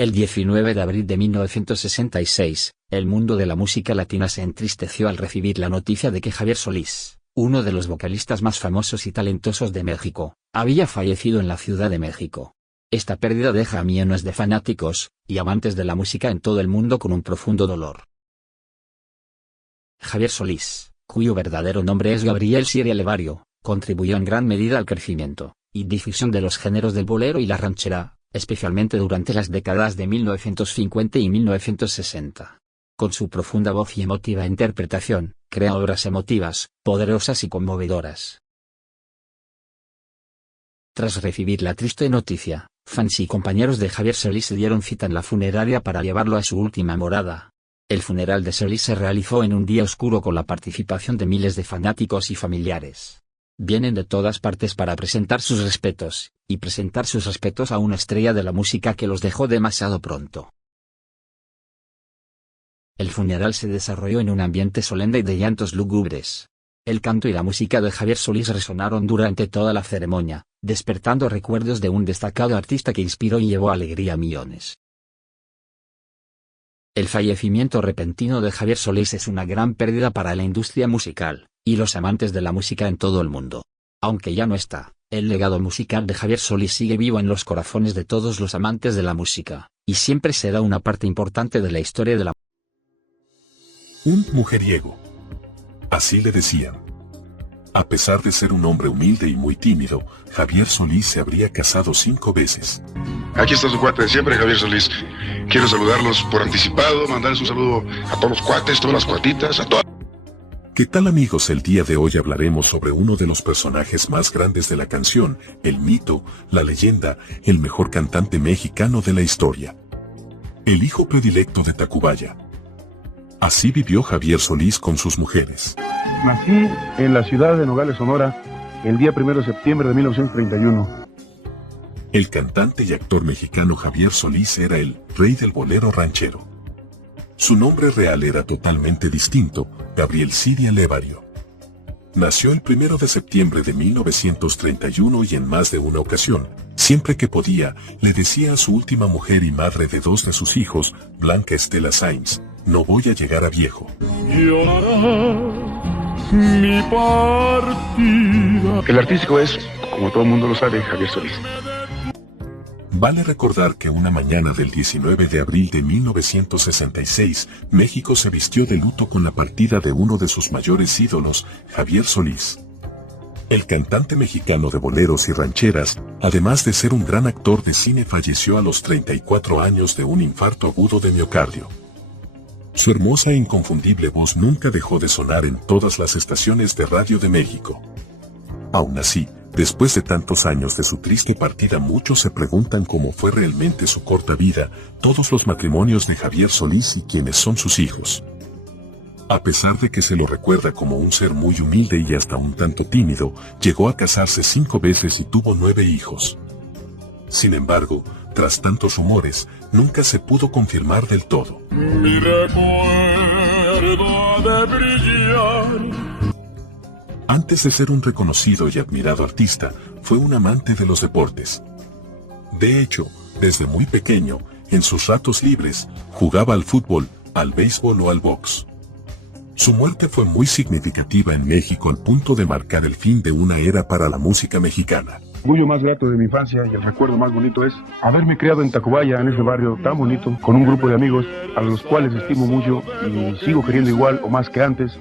El 19 de abril de 1966, el mundo de la música latina se entristeció al recibir la noticia de que Javier Solís, uno de los vocalistas más famosos y talentosos de México, había fallecido en la Ciudad de México. Esta pérdida deja a millones de fanáticos y amantes de la música en todo el mundo con un profundo dolor. Javier Solís, cuyo verdadero nombre es Gabriel Siria Levario, contribuyó en gran medida al crecimiento y difusión de los géneros del bolero y la ranchera, especialmente durante las décadas de 1950 y 1960. Con su profunda voz y emotiva interpretación, crea obras emotivas, poderosas y conmovedoras. Tras recibir la triste noticia, fans y compañeros de Javier Solís se dieron cita en la funeraria para llevarlo a su última morada. El funeral de Solís se realizó en un día oscuro con la participación de miles de fanáticos y familiares. Vienen de todas partes para presentar sus respetos, y presentar sus respetos a una estrella de la música que los dejó demasiado pronto. El funeral se desarrolló en un ambiente solemne y de llantos lúgubres. El canto y la música de Javier Solís resonaron durante toda la ceremonia, despertando recuerdos de un destacado artista que inspiró y llevó alegría a millones. El fallecimiento repentino de Javier Solís es una gran pérdida para la industria musical y los amantes de la música en todo el mundo. Aunque ya no está, el legado musical de Javier Solís sigue vivo en los corazones de todos los amantes de la música, y siempre será una parte importante de la historia de la Un mujeriego. Así le decían. A pesar de ser un hombre humilde y muy tímido, Javier Solís se habría casado 5 veces. Aquí está su cuate de siempre, Javier Solís. Quiero saludarlos por anticipado, mandarles un saludo a todos los cuates, todas las cuatitas, a todos. ¿Qué tal, amigos? El día de hoy hablaremos sobre uno de los personajes más grandes de la canción, el mito, la leyenda, el mejor cantante mexicano de la historia. El hijo predilecto de Tacubaya. Así vivió Javier Solís con sus mujeres. Nací en la ciudad de Nogales, Sonora, el día 1 de septiembre de 1931. El cantante y actor mexicano Javier Solís era el rey del bolero ranchero. Su nombre real era totalmente distinto, Gabriel Siria Levario. Nació el 1 de septiembre de 1931 y en más de una ocasión, siempre que podía, le decía a su última mujer y madre de 2 de sus hijos, Blanca Estela Sáenz, no voy a llegar a viejo. Mi partida. El artístico es, como todo el mundo lo sabe, Javier Solís. Vale recordar que una mañana del 19 de abril de 1966, México se vistió de luto con la partida de uno de sus mayores ídolos, Javier Solís. El cantante mexicano de boleros y rancheras, además de ser un gran actor de cine, falleció a los 34 años de un infarto agudo de miocardio. Su hermosa e inconfundible voz nunca dejó de sonar en todas las estaciones de radio de México. Aún así, después de tantos años de su triste partida, muchos se preguntan cómo fue realmente su corta vida, todos los matrimonios de Javier Solís y quiénes son sus hijos. A pesar de que se lo recuerda como un ser muy humilde y hasta un tanto tímido, llegó a casarse 5 veces y tuvo 9 hijos. Sin embargo, tras tantos rumores, nunca se pudo confirmar del todo. Mi recuerdo de brillar. Antes de ser un reconocido y admirado artista, fue un amante de los deportes. De hecho, desde muy pequeño, en sus ratos libres, jugaba al fútbol, al béisbol o al box. Su muerte fue muy significativa en México al punto de marcar el fin de una era para la música mexicana. El orgullo más grato de mi infancia y el recuerdo más bonito es haberme criado en Tacubaya, en ese barrio tan bonito, con un grupo de amigos a los cuales estimo mucho y sigo queriendo igual o más que antes.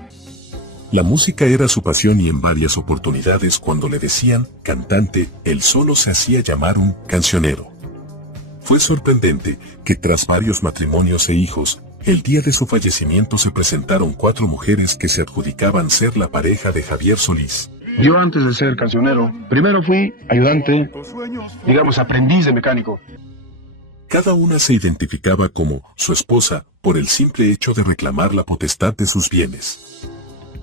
La música era su pasión y en varias oportunidades cuando le decían cantante, él solo se hacía llamar un cancionero. Fue sorprendente que tras varios matrimonios e hijos, el día de su fallecimiento se presentaron 4 mujeres que se adjudicaban ser la pareja de Javier Solís. Yo antes de ser cancionero, primero fui ayudante, digamos aprendiz de mecánico. Cada una se identificaba como su esposa por el simple hecho de reclamar la potestad de sus bienes.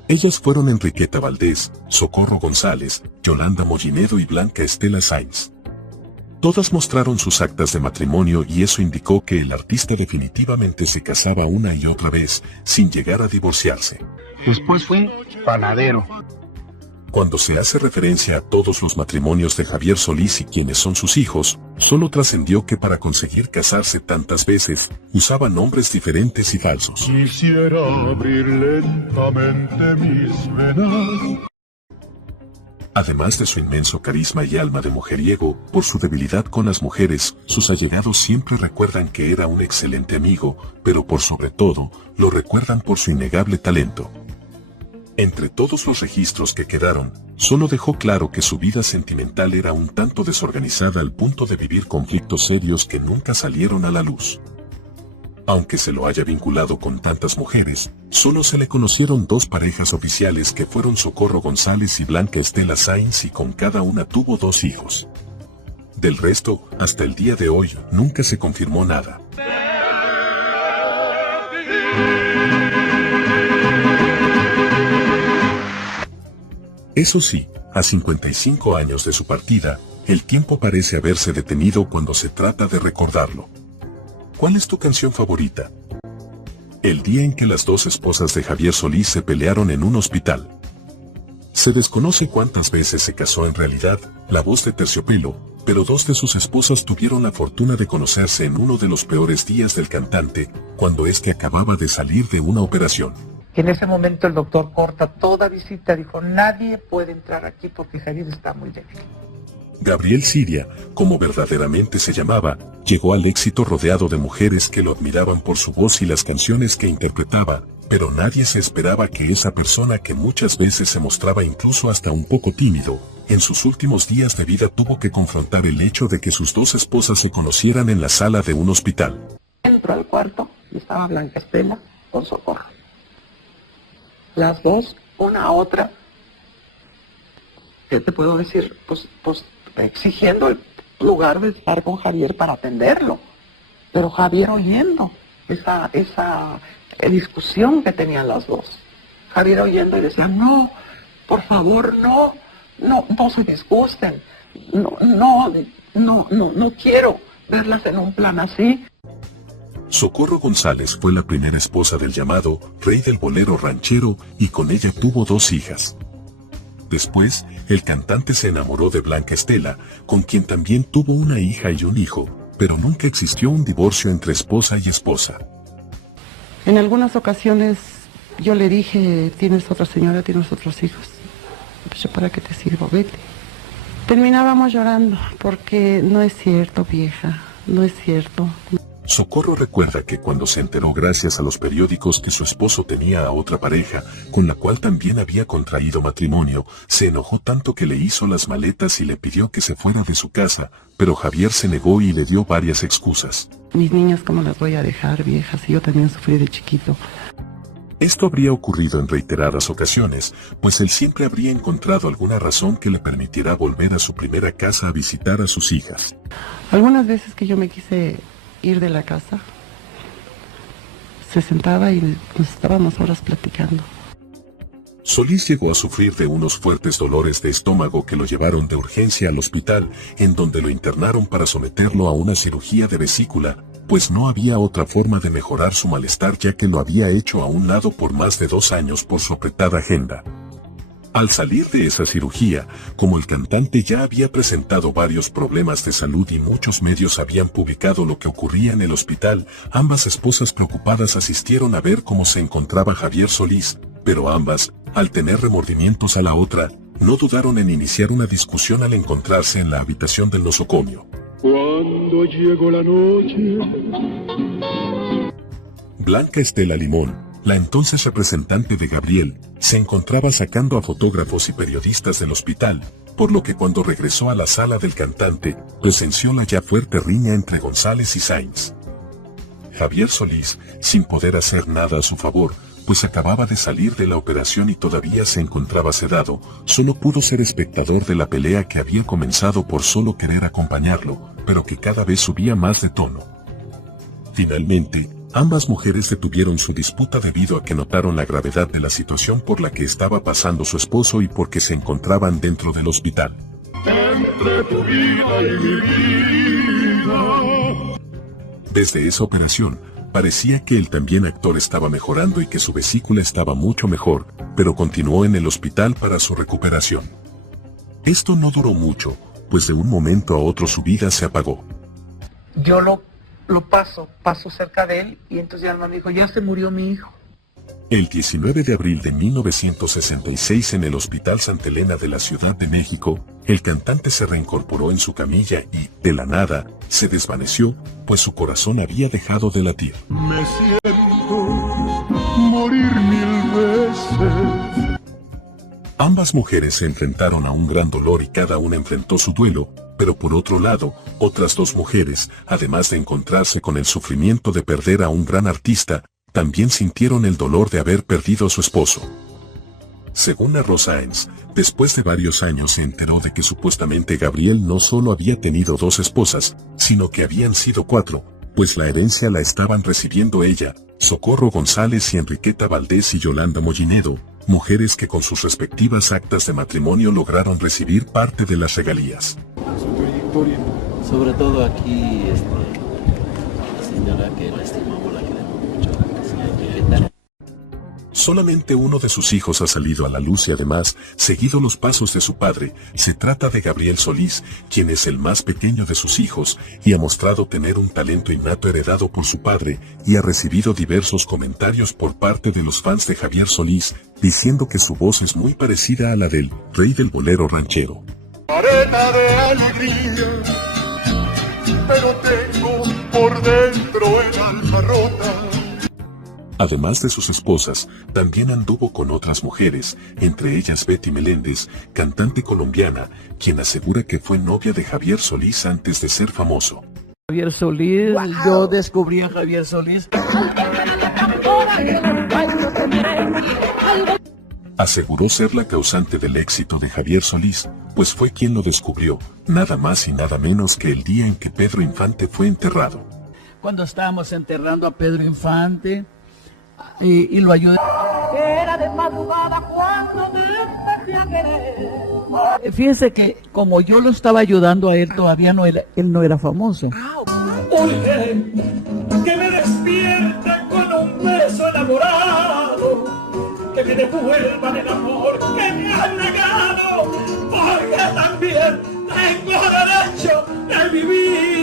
Ellas fueron Enriqueta Valdés, Socorro González, Yolanda Mollinedo y Blanca Estela Sáenz. Todas mostraron sus actas de matrimonio y eso indicó que el artista definitivamente se casaba una y otra vez, sin llegar a divorciarse. Después fui panadero. Cuando se hace referencia a todos los matrimonios de Javier Solís y quienes son sus hijos, solo trascendió que para conseguir casarse tantas veces, usaba nombres diferentes y falsos. Quisiera abrir lentamente mis venas. Además de su inmenso carisma y alma de mujeriego, por su debilidad con las mujeres, sus allegados siempre recuerdan que era un excelente amigo, pero por sobre todo, lo recuerdan por su innegable talento. Entre todos los registros que quedaron, solo dejó claro que su vida sentimental era un tanto desorganizada al punto de vivir conflictos serios que nunca salieron a la luz. Aunque se lo haya vinculado con tantas mujeres, solo se le conocieron dos parejas oficiales que fueron Socorro González y Blanca Estela Sáenz y con cada una tuvo 2 hijos. Del resto, hasta el día de hoy, nunca se confirmó nada. Eso sí, a 55 años de su partida, el tiempo parece haberse detenido cuando se trata de recordarlo. ¿Cuál es tu canción favorita? El día en que las 2 esposas de Javier Solís se pelearon en un hospital. Se desconoce cuántas veces se casó en realidad, La Voz de Terciopelo, pero 2 de sus esposas tuvieron la fortuna de conocerse en uno de los peores días del cantante, cuando este acababa de salir de una operación. En ese momento el doctor corta toda visita, dijo, nadie puede entrar aquí porque Javier está muy débil. Gabriel Siria, como verdaderamente se llamaba, llegó al éxito rodeado de mujeres que lo admiraban por su voz y las canciones que interpretaba, pero nadie se esperaba que esa persona que muchas veces se mostraba incluso hasta un poco tímido, en sus últimos días de vida tuvo que confrontar el hecho de que sus 2 esposas se conocieran en la sala de un hospital. Entró al cuarto y estaba Blanca Estela con Socorro. Las 2, una a otra, ¿qué te puedo decir? Pues exigiendo el lugar de estar con Javier para atenderlo. Pero Javier oyendo esa discusión que tenían las 2. Javier oyendo y decía, no, por favor, no se disgusten. No quiero verlas en un plan así. Socorro González fue la primera esposa del llamado Rey del Bolero Ranchero y con ella tuvo 2 hijas. Después, el cantante se enamoró de Blanca Estela, con quien también tuvo una hija y un hijo, pero nunca existió un divorcio entre esposa y esposa. En algunas ocasiones yo le dije, tienes otra señora, tienes otros hijos. Pues yo, ¿para qué te sirvo? Vete. Terminábamos llorando, porque no es cierto, vieja, no es cierto. Socorro recuerda que cuando se enteró gracias a los periódicos que su esposo tenía a otra pareja, con la cual también había contraído matrimonio, se enojó tanto que le hizo las maletas y le pidió que se fuera de su casa, pero Javier se negó y le dio varias excusas. Mis niñas, ¿cómo las voy a dejar, viejas? Y yo también sufrí de chiquito. Esto habría ocurrido en reiteradas ocasiones, pues él siempre habría encontrado alguna razón que le permitiera volver a su primera casa a visitar a sus hijas. Algunas veces que yo me quise ir de la casa, se sentaba y nos estábamos horas platicando. Solís llegó a sufrir de unos fuertes dolores de estómago que lo llevaron de urgencia al hospital, en donde lo internaron para someterlo a una cirugía de vesícula, pues no había otra forma de mejorar su malestar ya que lo había hecho a un lado por más de 2 años por su apretada agenda. Al salir de esa cirugía, como el cantante ya había presentado varios problemas de salud y muchos medios habían publicado lo que ocurría en el hospital, ambas esposas preocupadas asistieron a ver cómo se encontraba Javier Solís, pero ambas, al tener remordimientos a la otra, no dudaron en iniciar una discusión al encontrarse en la habitación del nosocomio. Cuando llegó la noche. Blanca Estela Limón, la entonces representante de Gabriel, se encontraba sacando a fotógrafos y periodistas del hospital, por lo que cuando regresó a la sala del cantante, presenció la ya fuerte riña entre González y Sáenz. Javier Solís, sin poder hacer nada a su favor, pues acababa de salir de la operación y todavía se encontraba sedado, solo pudo ser espectador de la pelea que había comenzado por solo querer acompañarlo, pero que cada vez subía más de tono. Finalmente, ambas mujeres detuvieron su disputa debido a que notaron la gravedad de la situación por la que estaba pasando su esposo y porque se encontraban dentro del hospital. Entre tu vida y mi vida. Desde esa operación, Parecía que el también actor estaba mejorando y que su vesícula estaba mucho mejor, pero continuó en el hospital para su recuperación. Esto no duró mucho, pues de un momento a otro su vida se apagó. Yo lo paso cerca de él y entonces ya me dijo, ya se murió mi hijo. El 19 de abril de 1966 en el Hospital Santa Elena de la Ciudad de México, el cantante se reincorporó en su camilla y, de la nada, se desvaneció, pues su corazón había dejado de latir. Me siento morir 1000 veces. Ambas mujeres se enfrentaron a un gran dolor y cada una enfrentó su duelo, pero por otro lado, otras dos mujeres, además de encontrarse con el sufrimiento de perder a un gran artista, también sintieron el dolor de haber perdido a su esposo. Según narró Sáenz, después de varios años se enteró de que supuestamente Gabriel no solo había tenido 2 esposas, sino que habían sido 4, pues la herencia la estaban recibiendo ella, Socorro González y Enriqueta Valdés y Yolanda Mollinedo, mujeres que con sus respectivas actas de matrimonio lograron recibir parte de las regalías. Su trayectoria, sobre todo aquí, señora que la estimamos, la queremos mucho, señora Enriqueta. Solamente uno de sus hijos ha salido a la luz y además, seguido los pasos de su padre, se trata de Gabriel Solís, quien es el más pequeño de sus hijos, y ha mostrado tener un talento innato heredado por su padre, y ha recibido diversos comentarios por parte de los fans de Javier Solís, diciendo que su voz es muy parecida a la del rey del bolero ranchero. Arena de alegría, pero tengo por dentro el alma rota. Además de sus esposas, también anduvo con otras mujeres, entre ellas Betty Meléndez, cantante colombiana, quien asegura que fue novia de Javier Solís antes de ser famoso. Javier Solís, wow. Yo descubrí a Javier Solís. Aseguró ser la causante del éxito de Javier Solís, pues fue quien lo descubrió, nada más y nada menos que el día en que Pedro Infante fue enterrado. Cuando estábamos enterrando a Pedro Infante, y lo ayudé. Era de madrugada cuando me empecé a querer. Fíjese que como yo lo estaba ayudando a él, todavía él no era famoso. Oye, que me despierte con un beso enamorado, que me devuelvan el amor que me han negado, porque también tengo derecho de vivir.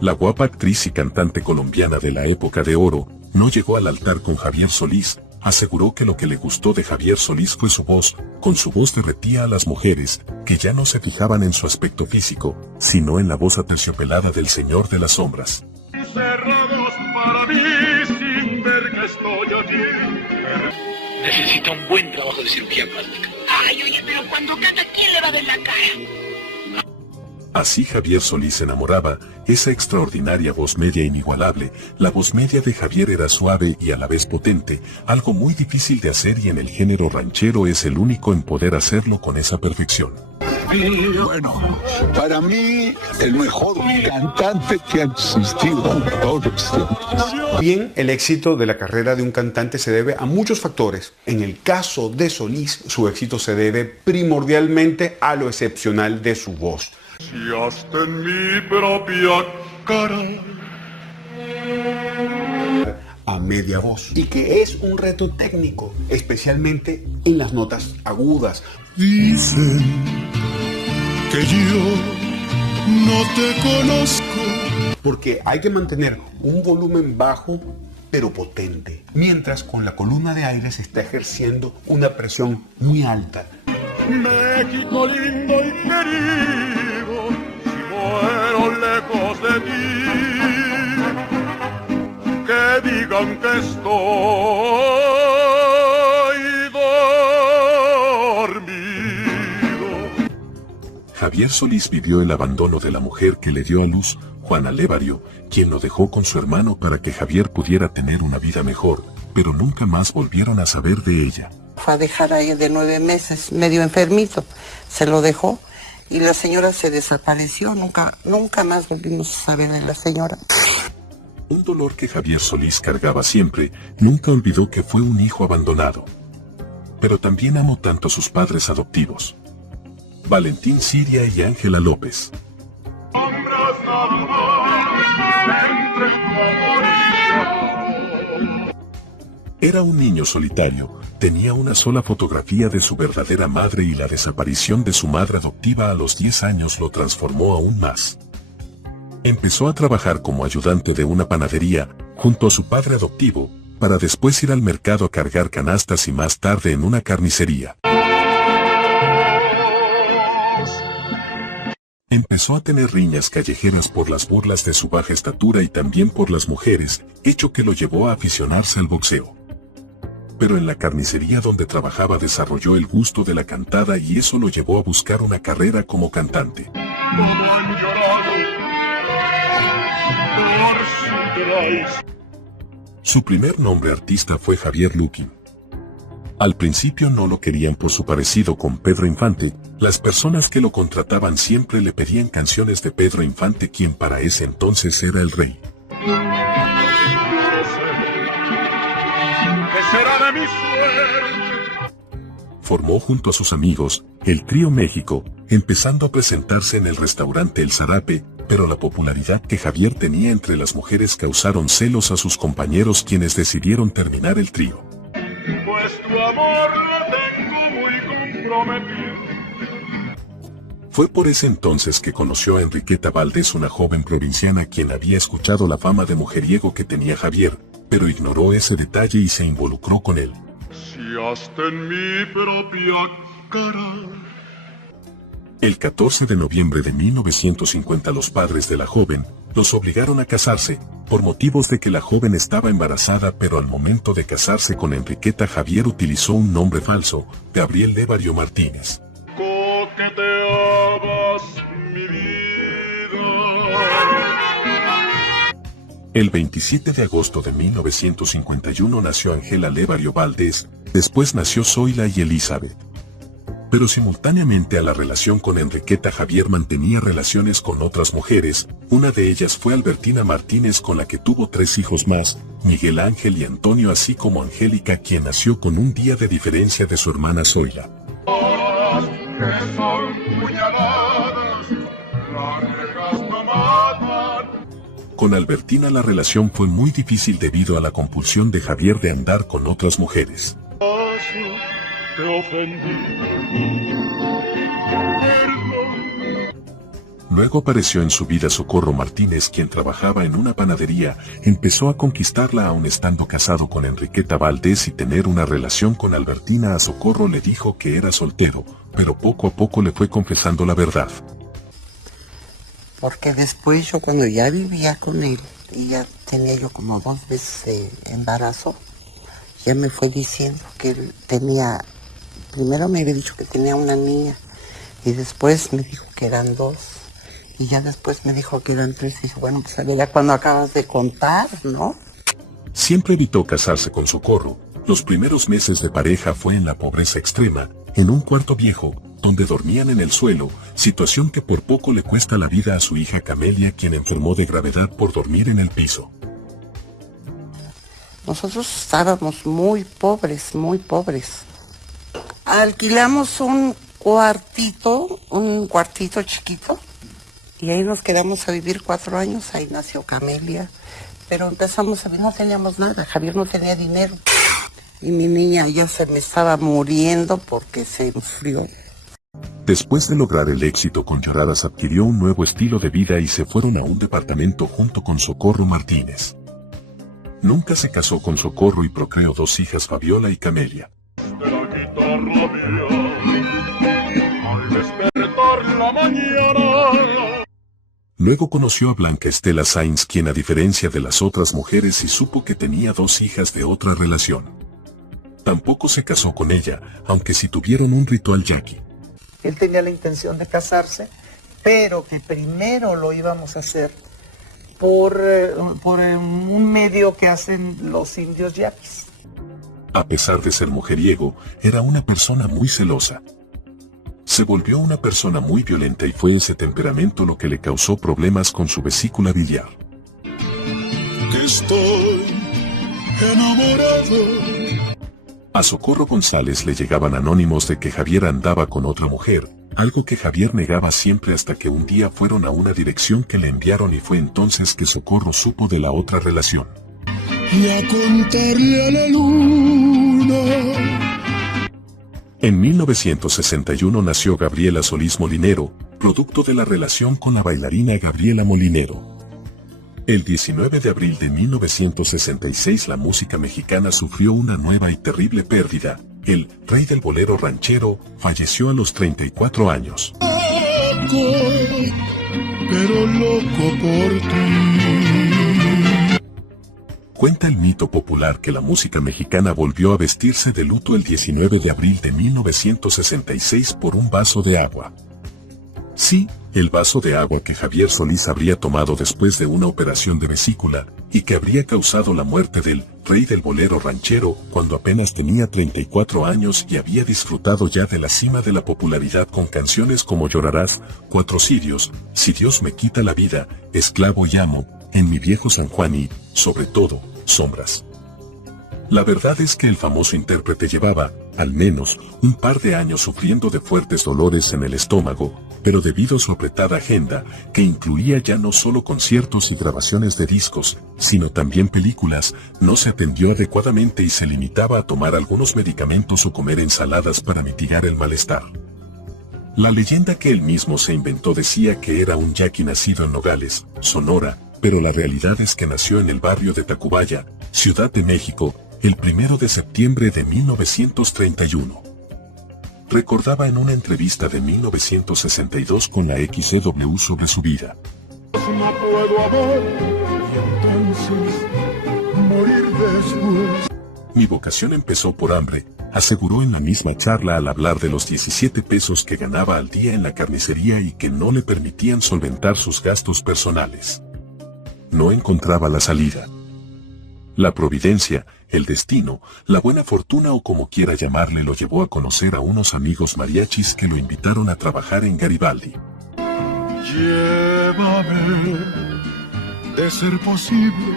La guapa actriz y cantante colombiana de la época de oro, no llegó al altar con Javier Solís, aseguró que lo que le gustó de Javier Solís fue su voz, con su voz derretía a las mujeres, que ya no se fijaban en su aspecto físico, sino en la voz aterciopelada del Señor de las Sombras. Cerrados para mí sin ver que estoy aquí. Necesita un buen trabajo de cirugía plástica. Ay, oye, pero cuando canta, ¿quién le va a ver la cara? Así Javier Solís enamoraba, esa extraordinaria voz media inigualable. La voz media de Javier era suave y a la vez potente, algo muy difícil de hacer y en el género ranchero es el único en poder hacerlo con esa perfección. Bueno, para mí el mejor cantante que ha existido en todos los tiempos. Bien, el éxito de la carrera de un cantante se debe a muchos factores. En el caso de Solís, su éxito se debe primordialmente a lo excepcional de su voz. Si hasta en mi propia cara. A media voz. Y que es un reto técnico, especialmente en las notas agudas. Dicen que yo no te conozco. Porque hay que mantener un volumen bajo pero potente, mientras con la columna de aire se está ejerciendo una presión muy alta. México lindo y querido, si muero lejos de ti, que digan que estoy dormido. Javier Solís vivió el abandono de la mujer que le dio a luz, Juana Lévario, quien lo dejó con su hermano para que Javier pudiera tener una vida mejor, pero nunca más volvieron a saber de ella. Fue a dejar a ella de 9 meses, medio enfermito, se lo dejó y la señora se desapareció, nunca más volvimos a saber de la señora. Un dolor que Javier Solís cargaba siempre, nunca olvidó que fue un hijo abandonado. Pero también amó tanto a sus padres adoptivos. Valentín Siria y Ángela López. Era un niño solitario, tenía una sola fotografía de su verdadera madre y la desaparición de su madre adoptiva a los 10 años lo transformó aún más. Empezó a trabajar como ayudante de una panadería, junto a su padre adoptivo, para después ir al mercado a cargar canastas y más tarde en una carnicería. Empezó a tener riñas callejeras por las burlas de su baja estatura y también por las mujeres, hecho que lo llevó a aficionarse al boxeo. Pero en la carnicería donde trabajaba desarrolló el gusto de la cantada y eso lo llevó a buscar una carrera como cantante. Su primer nombre artista fue Javier Luquín. Al principio no lo querían por su parecido con Pedro Infante, las personas que lo contrataban siempre le pedían canciones de Pedro Infante, quien para ese entonces era el rey. Formó junto a sus amigos el Trío México, empezando a presentarse en el restaurante El Zarape, pero la popularidad que Javier tenía entre las mujeres causaron celos a sus compañeros, quienes decidieron terminar el trío. Pues tu amor lo tengo muy comprometido. Fue por ese entonces que conoció a Enriqueta Valdés, una joven provinciana quien había escuchado la fama de mujeriego que tenía Javier, pero ignoró ese detalle y se involucró con él. Si hasta en mi propia cara. El 14 de noviembre de 1950 los padres de la joven los obligaron a casarse, por motivos de que la joven estaba embarazada, pero al momento de casarse con Enriqueta, Javier utilizó un nombre falso, Gabriel Lévario Martínez. Coqueteabas mi vida. El 27 de agosto de 1951 nació Ángela Lévario Valdés, después nació Zoila y Elizabeth. Pero simultáneamente a la relación con Enriqueta, Javier mantenía relaciones con otras mujeres, una de ellas fue Albertina Martínez, con la que tuvo 3 hijos más, Miguel Ángel y Antonio, así como Angélica, quien nació con un día de diferencia de su hermana Zoila. Con Albertina la relación fue muy difícil debido a la compulsión de Javier de andar con otras mujeres. Luego apareció en su vida Socorro Martínez, quien trabajaba en una panadería, empezó a conquistarla aún estando casado con Enriqueta Valdés y tener una relación con Albertina. A Socorro le dijo que era soltero, pero poco a poco le fue confesando la verdad. Porque después yo, cuando ya vivía con él, y ya tenía yo como 2 veces embarazo, ya me fue diciendo que él tenía, primero me había dicho que tenía una niña, y después me dijo que eran 2, y ya después me dijo que eran 3, y dije, bueno, pues a ver, ya cuando acabas de contar, ¿no? Siempre evitó casarse con Socorro. Los primeros meses de pareja fue en la pobreza extrema, en un cuarto viejo, donde dormían en el suelo, situación que por poco le cuesta la vida a su hija Camelia, quien enfermó de gravedad por dormir en el piso. Nosotros estábamos muy pobres, muy pobres. Alquilamos un cuartito chiquito, y ahí nos quedamos a vivir 4 años, ahí nació Camelia. Pero empezamos a vivir, no teníamos nada, Javier no tenía dinero. Y mi niña ya se me estaba muriendo porque se enfrió. Después de lograr el éxito con Lloradas, adquirió un nuevo estilo de vida y se fueron a un departamento junto con Socorro Martínez. Nunca se casó con Socorro y procreó 2 hijas, Fabiola y Camelia. Luego conoció a Blanca Estela Sainz, quien a diferencia de las otras mujeres, y supo que tenía 2 hijas de otra relación. Tampoco se casó con ella, aunque sí tuvieron un ritual yaqui. Él tenía la intención de casarse, pero que primero lo íbamos a hacer por un medio que hacen los indios yaquis. A pesar de ser mujeriego, era una persona muy celosa. Se volvió una persona muy violenta y fue ese temperamento lo que le causó problemas con su vesícula biliar. Estoy enamorado. A Socorro González le llegaban anónimos de que Javier andaba con otra mujer, algo que Javier negaba siempre hasta que un día fueron a una dirección que le enviaron y fue entonces que Socorro supo de la otra relación. Y a contarle a la luna. En 1961 nació Gabriela Solís Molinero, producto de la relación con la bailarina Gabriela Molinero. El 19 de abril de 1966 la música mexicana sufrió una nueva y terrible pérdida. El rey del bolero ranchero falleció a los 34 años. Pero loco por ti. Cuenta el mito popular que la música mexicana volvió a vestirse de luto el 19 de abril de 1966 por un vaso de agua. Sí, el vaso de agua que Javier Solís habría tomado después de una operación de vesícula, y que habría causado la muerte del rey del bolero ranchero cuando apenas tenía 34 años y había disfrutado ya de la cima de la popularidad con canciones como Llorarás, Cuatro Cirios, Si Dios me quita la vida, Esclavo y amo, En mi viejo San Juan y, sobre todo, Sombras. La verdad es que el famoso intérprete llevaba, al menos, un par de años sufriendo de fuertes dolores en el estómago, pero debido a su apretada agenda, que incluía ya no solo conciertos y grabaciones de discos, sino también películas, no se atendió adecuadamente y se limitaba a tomar algunos medicamentos o comer ensaladas para mitigar el malestar. La leyenda que él mismo se inventó decía que era un yaqui nacido en Nogales, Sonora, pero la realidad es que nació en el barrio de Tacubaya, Ciudad de México, el 1 de septiembre de 1931. Recordaba en una entrevista de 1962 con la XCW sobre su vida. No puedo amar y entonces morir después. Mi vocación empezó por hambre, aseguró en la misma charla al hablar de los 17 pesos que ganaba al día en la carnicería y que no le permitían solventar sus gastos personales. No encontraba la salida. La providencia, el destino, la buena fortuna o como quiera llamarle lo llevó a conocer a unos amigos mariachis que lo invitaron a trabajar en Garibaldi. Llévame, de ser posible.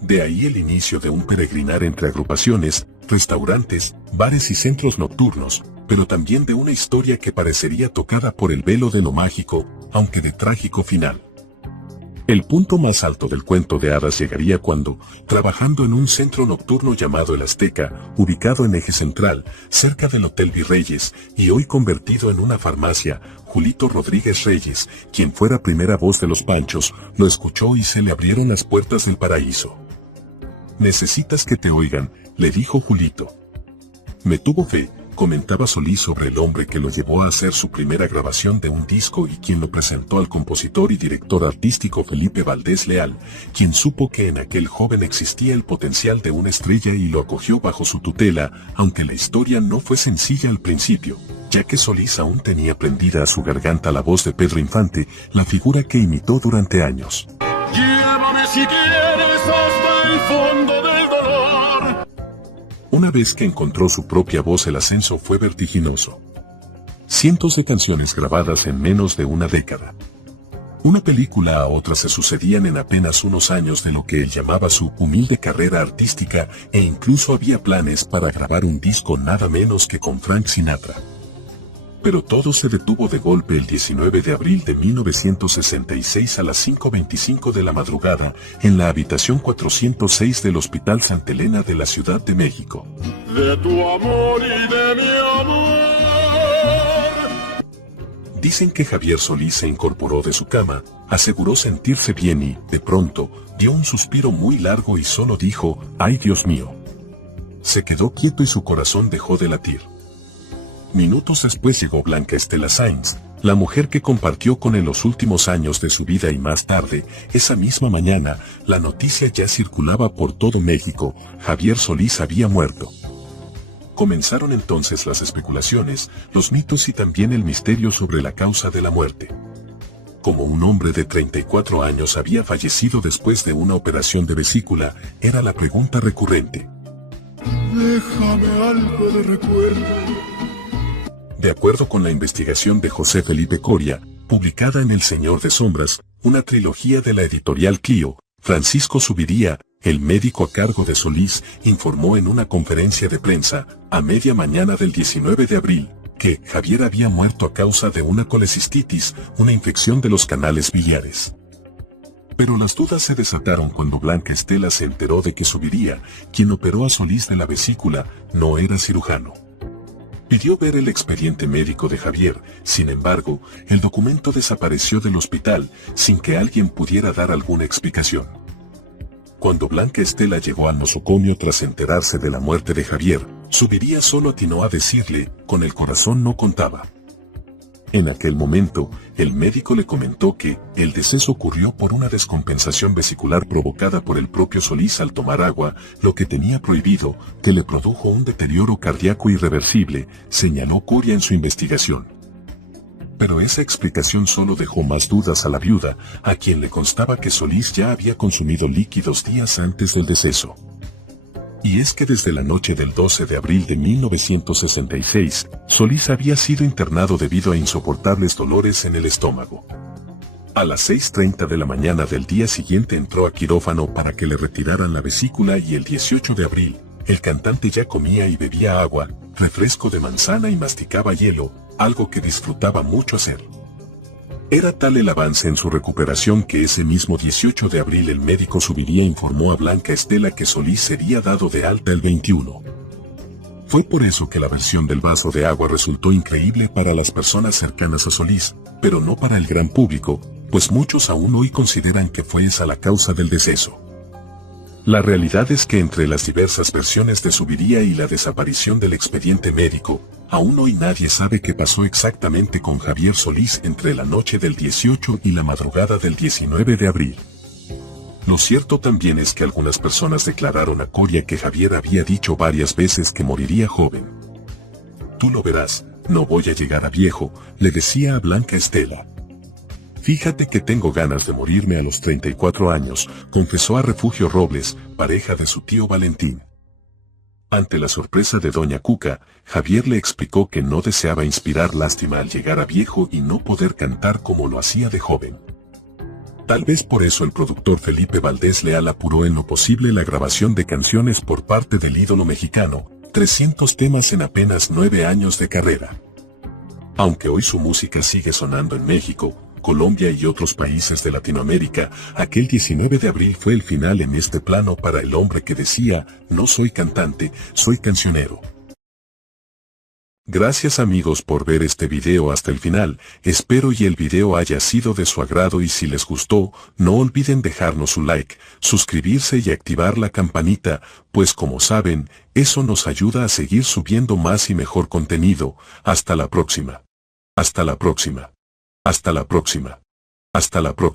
De ahí el inicio de un peregrinar entre agrupaciones, restaurantes, bares y centros nocturnos, pero también de una historia que parecería tocada por el velo de lo mágico, aunque de trágico final. El punto más alto del cuento de hadas llegaría cuando, trabajando en un centro nocturno llamado El Azteca, ubicado en Eje Central, cerca del Hotel Virreyes, y hoy convertido en una farmacia, Julito Rodríguez Reyes, quien fuera primera voz de Los Panchos, lo escuchó y se le abrieron las puertas del paraíso. «Necesitas que te oigan», le dijo Julito. Me tuvo fe, comentaba Solís sobre el hombre que lo llevó a hacer su primera grabación de un disco y quien lo presentó al compositor y director artístico Felipe Valdés Leal, quien supo que en aquel joven existía el potencial de una estrella y lo acogió bajo su tutela, aunque la historia no fue sencilla al principio, ya que Solís aún tenía prendida a su garganta la voz de Pedro Infante, la figura que imitó durante años. Llévame si quieres hasta el fondo del dolor. Una vez que encontró su propia voz el ascenso fue vertiginoso. Cientos de canciones grabadas en menos de una década. Una película a otra se sucedían en apenas unos años de lo que él llamaba su humilde carrera artística e incluso había planes para grabar un disco nada menos que con Frank Sinatra. Pero todo se detuvo de golpe el 19 de abril de 1966 a las 5:25 de la madrugada, en la habitación 406 del Hospital Santa Elena de la Ciudad de México. De tu amor y de mi amor. Dicen que Javier Solís se incorporó de su cama, aseguró sentirse bien y, de pronto, dio un suspiro muy largo y solo dijo, ¡ay Dios mío! Se quedó quieto y su corazón dejó de latir. Minutos después llegó Blanca Estela Sainz, la mujer que compartió con él los últimos años de su vida y más tarde, esa misma mañana, la noticia ya circulaba por todo México, Javier Solís había muerto. Comenzaron entonces las especulaciones, los mitos y también el misterio sobre la causa de la muerte. Como un hombre de 34 años había fallecido después de una operación de vesícula, era la pregunta recurrente. Déjame algo de recuerdo. De acuerdo con la investigación de José Felipe Coria, publicada en El Señor de Sombras, una trilogía de la editorial Clio, Francisco Subiría, el médico a cargo de Solís, informó en una conferencia de prensa, a media mañana del 19 de abril, que Javier había muerto a causa de una colecistitis, una infección de los canales biliares. Pero las dudas se desataron cuando Blanca Estela se enteró de que Zuviría, quien operó a Solís de la vesícula, no era cirujano. Pidió ver el expediente médico de Javier, sin embargo, el documento desapareció del hospital sin que alguien pudiera dar alguna explicación. Cuando Blanca Estela llegó al nosocomio tras enterarse de la muerte de Javier, Zuviría solo atinó a decirle, con el corazón no contaba. En aquel momento, el médico le comentó que el deceso ocurrió por una descompensación vesicular provocada por el propio Solís al tomar agua, lo que tenía prohibido, que le produjo un deterioro cardíaco irreversible, señaló Coria en su investigación. Pero esa explicación solo dejó más dudas a la viuda, a quien le constaba que Solís ya había consumido líquidos días antes del deceso. Y es que desde la noche del 12 de abril de 1966, Solís había sido internado debido a insoportables dolores en el estómago. A las 6:30 de la mañana del día siguiente entró a quirófano para que le retiraran la vesícula y el 18 de abril, el cantante ya comía y bebía agua, refresco de manzana y masticaba hielo, algo que disfrutaba mucho hacer. Era tal el avance en su recuperación que ese mismo 18 de abril el médico Zuviría informó a Blanca Estela que Solís sería dado de alta el 21. Fue por eso que la versión del vaso de agua resultó increíble para las personas cercanas a Solís, pero no para el gran público, pues muchos aún hoy consideran que fue esa la causa del deceso. La realidad es que entre las diversas versiones de Zuviría y la desaparición del expediente médico, aún hoy nadie sabe qué pasó exactamente con Javier Solís entre la noche del 18 y la madrugada del 19 de abril. Lo cierto también es que algunas personas declararon a Coria que Javier había dicho varias veces que moriría joven. Tú lo verás, no voy a llegar a viejo, le decía a Blanca Estela. Fíjate que tengo ganas de morirme a los 34 años, confesó a Refugio Robles, pareja de su tío Valentín. Ante la sorpresa de doña Cuca, Javier le explicó que no deseaba inspirar lástima al llegar a viejo y no poder cantar como lo hacía de joven. Tal vez por eso el productor Felipe Valdés Leal apuró en lo posible la grabación de canciones por parte del ídolo mexicano, 300 temas en apenas 9 años de carrera. Aunque hoy su música sigue sonando en México, Colombia y otros países de Latinoamérica, aquel 19 de abril fue el final en este plano para el hombre que decía, no soy cantante, soy cancionero. Gracias amigos por ver este video hasta el final, espero y el video haya sido de su agrado y si les gustó, no olviden dejarnos un like, suscribirse y activar la campanita, pues como saben, eso nos ayuda a seguir subiendo más y mejor contenido. Hasta la próxima. Hasta la próxima. Hasta la próxima. Hasta la próxima.